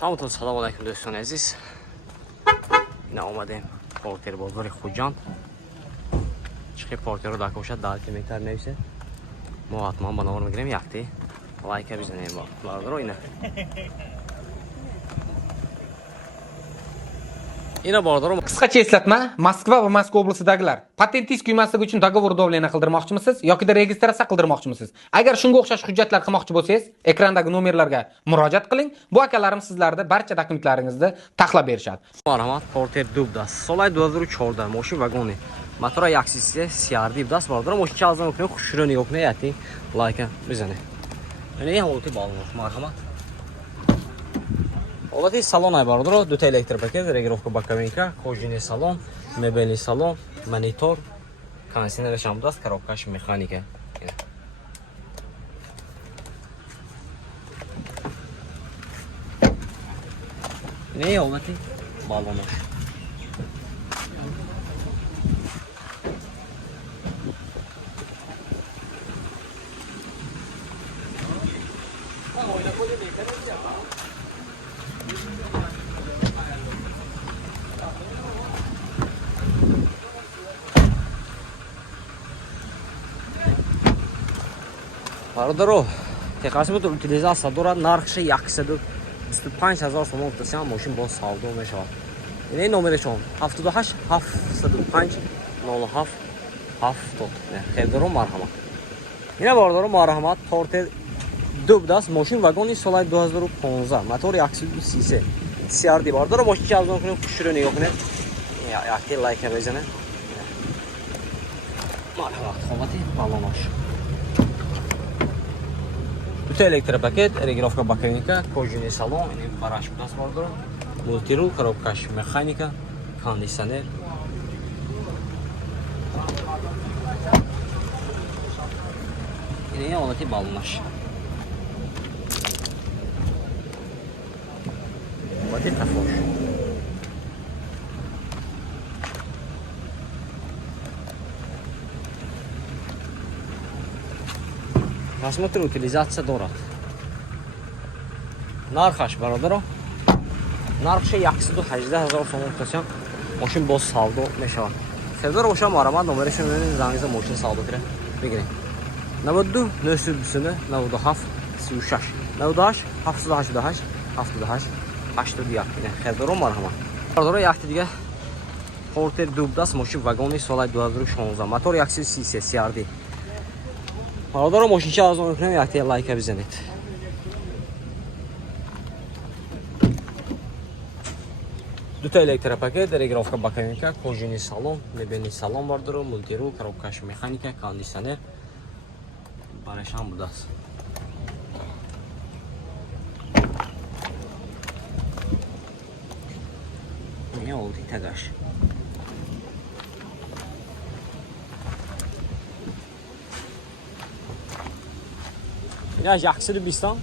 Hamıtın salam aleyküm dostlar aziz. Yine omadayım porteri bozları Xujan. Çıkıp porteri da koşa davet etmekler neyse. Muhatman bana orma gireyim yaktı. Like'a bizden neyim vardır oyna. Yine bordur. Qisqacha eslatma, Moskva va Moskva oblasidagilar patentingiz kuymasligi uchun dogovor udovleniya qildirmoqchimisiz yoki registratsiya qildirmoqchimisiz? Agar shunga o'xshash hujjatlar qilmoqchi bo'lsangiz, ekrandagi nomerlarga murojaat qiling. Bu akalarimiz sizlarda barcha dokumentlaringizni taxlab berishadi. Marhamat, porter dubdas. Solay 2014 moshi vagoni. Motora yaksisi CRD dubdas bordur. Moshi chazdan okunu xushuruni yokne yati. Like'a bizane. Ne oldu bağlanmış marhamat. Olati salon ay bordur. 2 elektrik paket, regirovka bokovinka, kojini salon, mebelli salon, monitor, konditsioner shamdas, коробкаш mexanika. Ne olati bağlanmış. Бардоро, техасмут утилизация дора нархши 125000 сомон гуфтасам мошин бо савдо мешавад. Ин номерашон 78 705 07 70. Хевдоро марҳамат. Ина бардоро марҳамат портер дубдас мошин вагони соли 2015 мотор 133 CRD бардоро мошин чавзон кунем хушро нигоҳ кунед. Яки лайка безане. Марҳамат хомати балонош. Elektrik paket, regirovka bokovinka, kojini salon, ini parash das bordur. Multirul, коробкаш mexanika, konditsioner. Yine olati balmash. Olati tafosh. Посмотри, утилизация дорад. Нархаш бародаро. Нархши 118000 сомон гуфтасам мошин боз савдо мешавад. Февдор оша марамад номерашо мебинед зангиза мошин савдо кира. Бигиред. 92 929 97 36 98 788 78 81. Февдор марҳамат. Бародаро яхти дига портер дубдас мошин вагони соли 2016 мотор 133 CRD. Бардоро мошинча аз он кунем якте лайка бизанед. Дута электрик пакет, регировка боковинка, кожаный салон, мебельный салон бардоро, мультирул, коробкаш механика, кондиционер. Барашам будас. Не олди тагаш. Я жақсы бистан.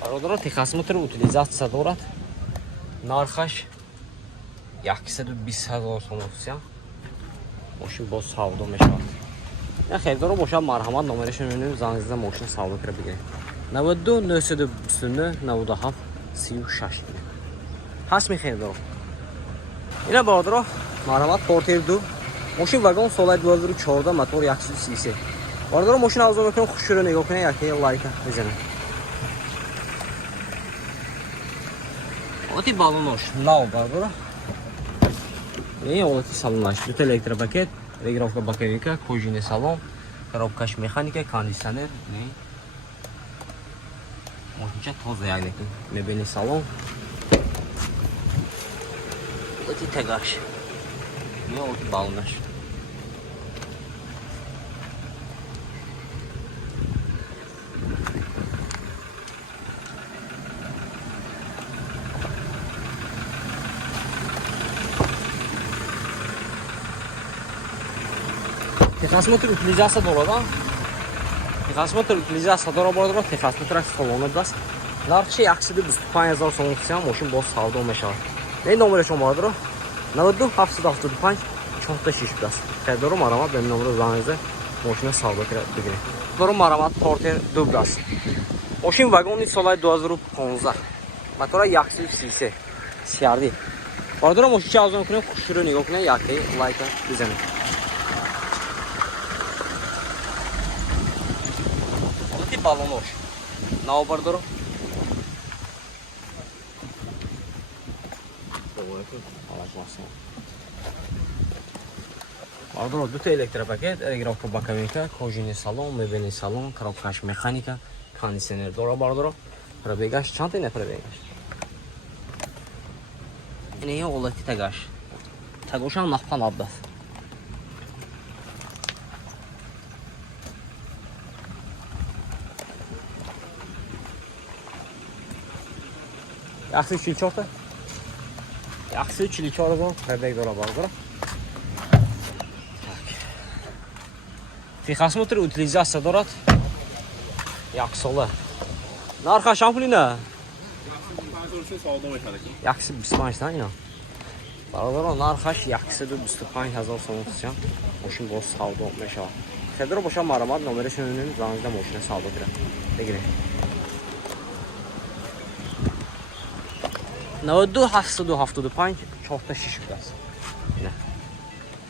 Бародаро техосмотр утилизация дорад. Нархаш 120000 сомон гуфтасам мошин боз савдо мешавад. Я хевдоро боша марҳамат номерашо мебинем зангизда мошин савдо кира бигиред. 92 929 97 36. Ҳаст мехевдоро. Ина бародаро марҳамат портер ду мошин вагон соли 2014 мотор 133. Бардоро мошин авзо мекунем хушро нигоҳ кунед яке лайка бизанед. Олати балонош нав бардоро. Олати салонаш. 2 электрик пакет, регировка боковинка, кожаный салон, коробкаш механика, кондиционер. Мошинча тоза як мебельный салон. Олати тагаш. Олати балонош. Техосмотр утилизация дорада. Техосмотр утилизация дора бардоро техосмотр салон даст. Нархши 125000 сомон гуфтасам мошин боз савдо мешавад. Ин номерашон бардоро 92 775 46 даст. Февдоро марҳамат ба номер зангиза мошина савдо кира бигиред. Motoru maramat Porter Douglas. Moşin vagon 3 solay 2015. Motora yaksız sisi. Siyardi. Bardora moşin çağızın okuna kuşuru nigok ne yakı like bizene. Olati balon hoş. Nao bardoro. Bardoro dute elektropaket, regrovka bakamika, kojini salon, mebelin salon, коробкаш механика, кондиционер дора бардoro. Пробегаш, чанта не пробегаш. Yine ya olati tagaş. Tagoşan nahpan abdas. Yaxşı çil çoxda. Yaxşı çil çoxda. Prebeg dora bardoro. Фихосмотр утилизация дорад. Yaxşı ola. Narxa şamplina. Yaxşı 25 tane ya. Baradaro narxaş yaxşı 25000 so'm tutacağım. Moşin boz savdo meşa. Fedro boşa maramat nomeri şunun zanzda moşina savdo kira. Begire. 9275 çoxta şişibdas. Ne?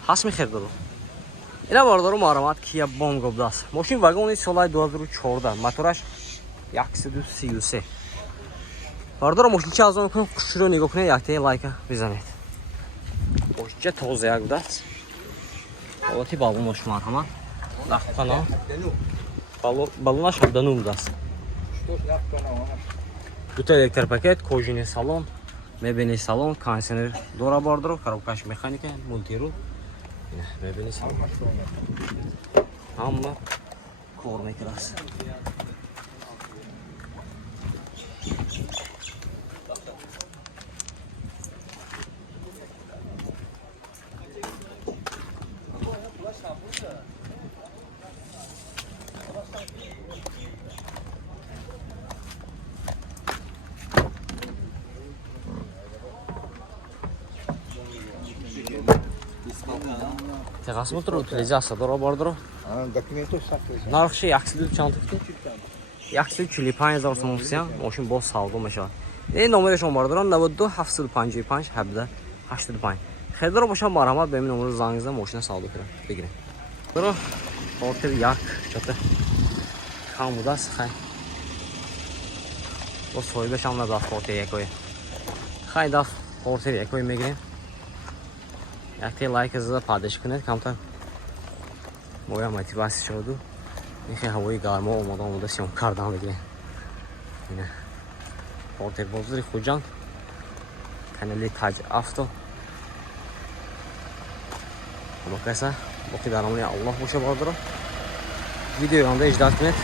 Hasmi xerdalo. Elə baradaro maramat Kia Bongo bdas. Moşin vagon solay 2004 motoraş yaxşı 33. Bardoro moşin çağızın okun kuşuru nigokune yakte like bizamet. Oşça toz yak bdas. Olati balon hoş marhamat. Daxtana. Balon aşağı danum bdas. Duta elektrik paket, kojini salon, mebeni salon, kondisioner dora bardoro, коробкаш mexanika, multirul. Yine mebeni salon. Amma korna klas. Техосмотр утилизация дора бардoro. Документы сақтайсың. Narxı yaxşı çantı. Yaxşı 5000 so'm tutsa, moşin boz savdo meşa. Nomeri şon bardoro 92 755 habda 85. Xedro boşa maramat benim nomeri zangizda moşina savdo kira. Begire. Doro Porter yak çatı. Kamudas xay. O soybe şamla da Porter yakoy. Xay da Porter yakoy megire. Yakte like azda paydaş کنید کمتر مویا موتیواسی شد و میخوای هوای گرما اومده سیام کردم بگیریم اینه پورتر بازاری خوجان کانالی تاج افتو با کسا باقی درامونی الله باشه باردارم ویدیو هم اجرا کنید